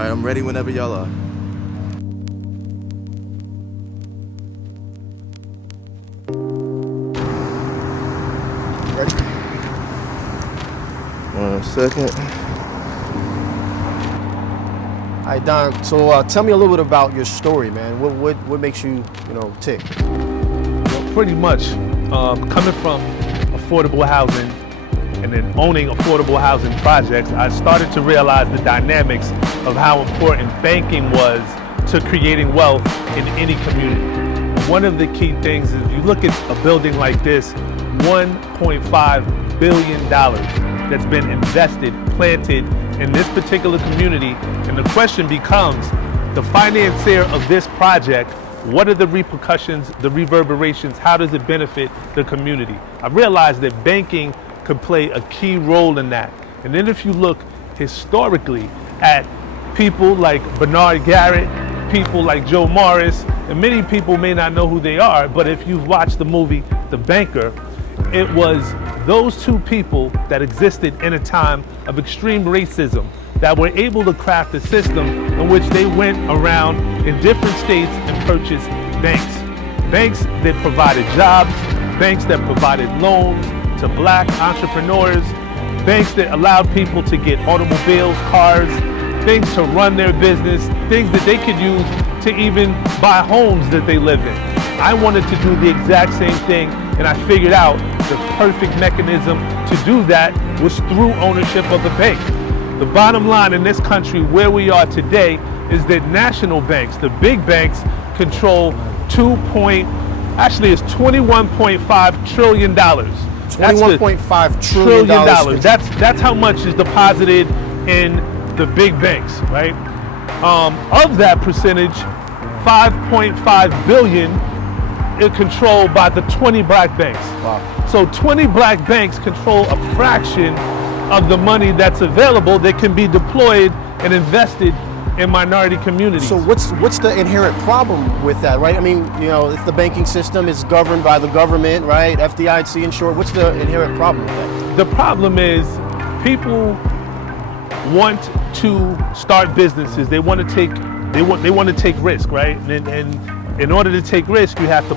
right, I'm ready whenever y'all are. Ready? 1 second. All right, Don, so tell me a little bit about your story, man. What makes you, tick? Well, pretty much coming from affordable housing and then owning affordable housing projects, I started to realize the dynamics of how important banking was to creating wealth in any community. One of the key things is you look at a building like this, $1.5 billion that's been invested, planted in this particular community, and the question becomes, the financier of this project, what are the repercussions, the reverberations, how does it benefit the community? I realized that banking could play a key role in that. And then if you look historically at people like Bernard Garrett, people like Joe Morris, and many people may not know who they are, but if you've watched the movie The Banker, it was those two people that existed in a time of extreme racism that were able to craft a system in which they went around in different states and purchased banks. Banks that provided jobs, banks that provided loans to black entrepreneurs, banks that allowed people to get automobiles, cars, things to run their business, things that they could use to even buy homes that they live in. I wanted to do the exact same thing, and I figured out the perfect mechanism to do that was through ownership of a bank. The bottom line in this country where we are today is that national banks, the big banks, control it's $21.5 trillion. $21.5 trillion. That's how much is deposited in the big banks, right? Of that percentage, 5.5 billion is controlled by the 20 black banks. Wow. So 20 black banks control a fraction of the money that's available that can be deployed and invested in minority communities. So what's the inherent problem with that, right? I mean, if the banking system is governed by the government, right? FDIC in short, what's the inherent problem with that? The problem is people want to start businesses. They want to take risk, right? And in order to take risk, you have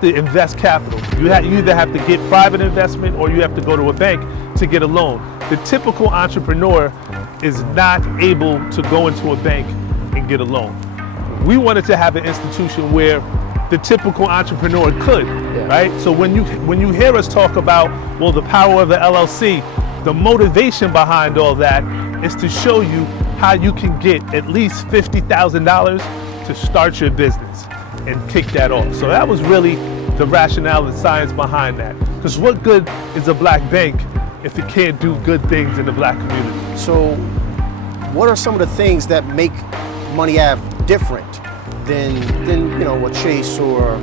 to invest capital. You either have to get private investment or you have to go to a bank to get a loan. The typical entrepreneur is not able to go into a bank and get a loan. We wanted to have an institution where the typical entrepreneur could, right? So when you hear us talk about, the power of the LLC, the motivation behind all that is to show you how you can get at least $50,000 to start your business and kick that off. So that was really the rationale and science behind that. Because what good is a black bank if it can't do good things in the black community? So what are some of the things that make Money Ave different than a Chase or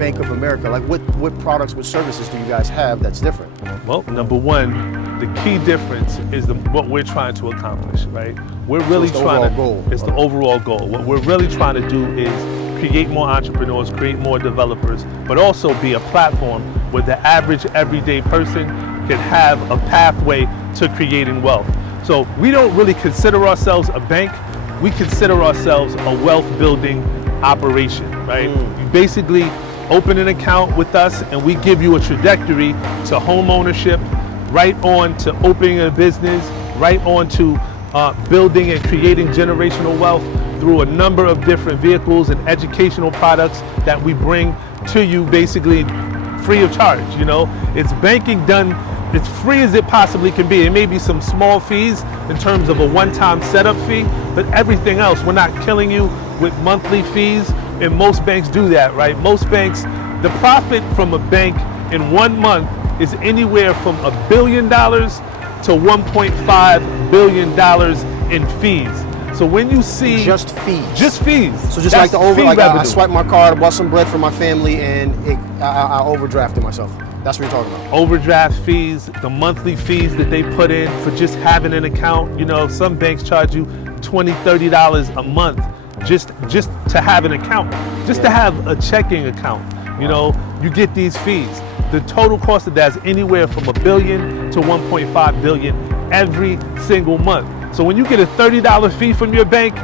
Bank of America? Like what products, what services do you guys have that's different? Well, number one, the key difference is what we're trying to accomplish, right? We're really the trying overall to, it's the overall goal. What we're really trying to do is create more entrepreneurs, create more developers, but also be a platform where the average everyday person can have a pathway to creating wealth. So we don't really consider ourselves a bank. We consider ourselves a wealth building operation, right? You basically open an account with us and we give you a trajectory to home ownership, right on to opening a business, right on to building and creating generational wealth through a number of different vehicles and educational products that we bring to you basically free of charge. It's banking done as free as it possibly can be. It may be some small fees in terms of a one-time setup fee, but everything else, we're not killing you with monthly fees, and most banks do that, right? Most banks, the profit from a bank in 1 month is anywhere from $1 billion to $1.5 billion in fees. So when you see just fees. So just like I swipe my card, bought some bread for my family, and I overdrafted myself. That's what you're talking about. Overdraft fees, the monthly fees that they put in for just having an account. Some banks charge you $20, $30 a month just to have an account, to have a checking account. You get these fees. The total cost of that is anywhere from $1 billion to $1.5 billion every single month. So when you get a $30 fee from your bank,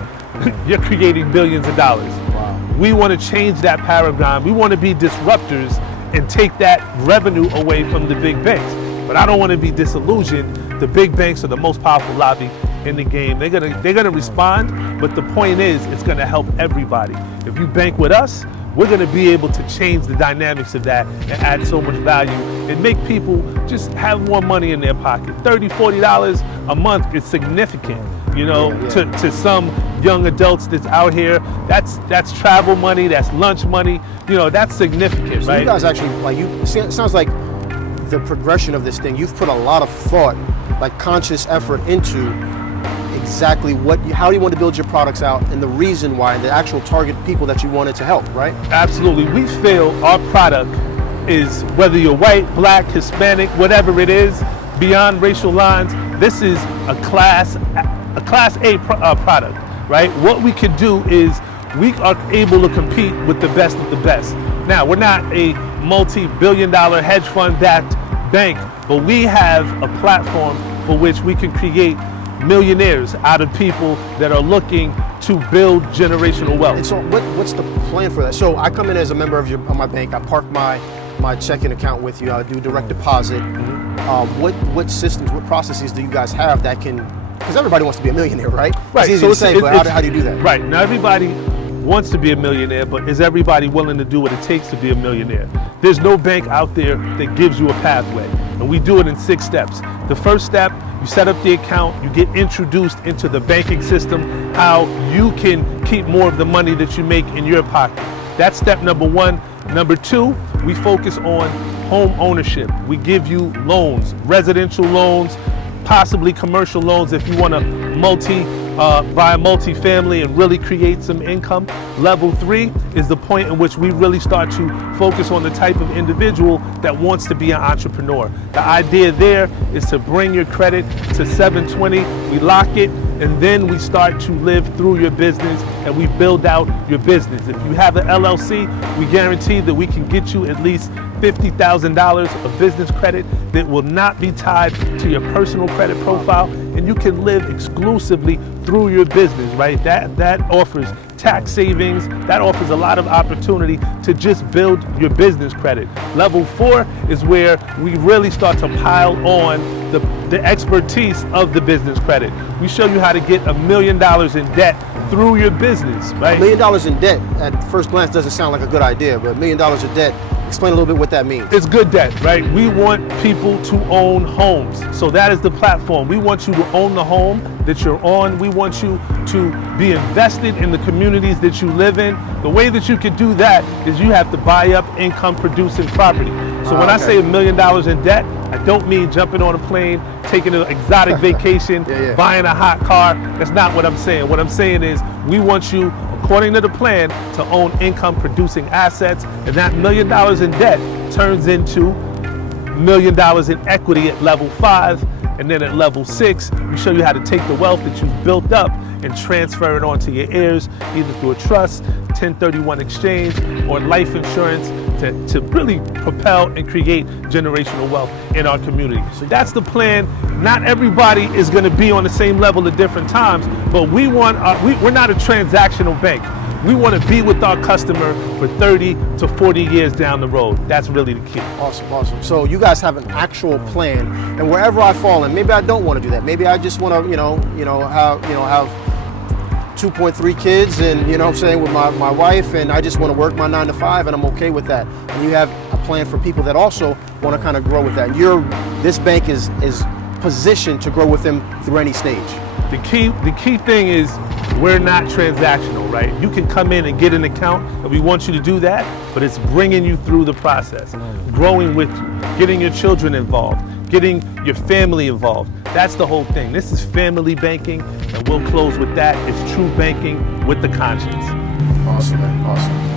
you're creating billions of dollars. Wow. We want to change that paradigm. We want to be disruptors and take that revenue away from the big banks. But I don't want to be disillusioned. The big banks are the most powerful lobby in the game. They're gonna respond, but the point is, it's gonna help everybody. If you bank with us, we're gonna be able to change the dynamics of that and add so much value and make people just have more money in their pocket. $30, $40 a month is significant, you know, to some young adults that's out here. That's travel money, that's lunch money, you know, that's significant, so right? You guys actually, like, it sounds like the progression of this thing, you've put a lot of thought, like conscious effort into exactly how you want to build your products out and the reason why, the actual target people that you wanted to help, right? Absolutely. We feel our product is, whether you're white, black, Hispanic, whatever it is, beyond racial lines, this is a class A product, right? What we can do is we are able to compete with the best of the best. Now, we're not a multi-billion-dollar hedge fund-backed bank, but we have a platform for which we can create millionaires out of people that are looking to build generational wealth. And so what's the plan for that? So I come in as a member of my bank, I park my checking account with you, I do direct deposit. What systems, what processes do you guys have that can, because everybody wants to be a millionaire, right? Right. It's easy to say, but how do you do that? Right. Now everybody wants to be a millionaire, but is everybody willing to do what it takes to be a millionaire? There's no bank out there that gives you a pathway, and we do it in 6 steps. The first step, you set up the account, you get introduced into the banking system, how you can keep more of the money that you make in your pocket. That's step number 1. Number 2, we focus on home ownership. We give you loans, residential loans, possibly commercial loans if you want to buy a multi-family and really create some income. Level 3 is the point in which we really start to focus on the type of individual that wants to be an entrepreneur. The idea there is to bring your credit to 720, we lock it, and then we start to live through your business and we build out your business. If you have an LLC, we guarantee that we can get you at least $50,000 of business credit that will not be tied to your personal credit profile, and you can live exclusively through your business, right? That offers tax savings, that offers a lot of opportunity to just build your business credit. Level 4 is where we really start to pile on the expertise of the business credit. We show you how to get $1 million in debt through your business, right? $1 million in debt at first glance doesn't sound like a good idea, but $1 million in debt, explain a little bit what that means. It's good debt, right? We want people to own homes. So that is the platform. We want you to own the home that you're on. We want you to be invested in the communities that you live in. The way that you can do that is you have to buy up income producing property. So when I say $1 million in debt, I don't mean jumping on a plane, taking an exotic vacation, buying a hot car. That's not what I'm saying. What I'm saying is we want you, according to the plan, to own income producing assets, and that $1 million in debt turns into $1 million in equity at level 5, and then at level 6, we show you how to take the wealth that you've built up and transfer it onto your heirs, either through a trust, 1031 exchange, or life insurance to really propel and create generational wealth in our community. So that's the plan. Not everybody is going to be on the same level at different times, but we're not a transactional bank. We want to be with our customer for 30 to 40 years down the road. That's really the key. Awesome, awesome. So you guys have an actual plan, and wherever I fall in, maybe I don't want to do that. Maybe I just want to, have 2.3 kids, and what I'm saying, with my wife, and I just want to work my 9 to 5, and I'm okay with that. And you have a plan for people that also want to kind of grow with that. This bank is positioned to grow with them through any stage. The key thing is we're not transactional, right? You can come in and get an account, and we want you to do that, but it's bringing you through the process, growing with you, getting your children involved, getting your family involved. That's the whole thing. This is family banking, and we'll close with that. It's true banking with the conscience. Awesome, man. Awesome.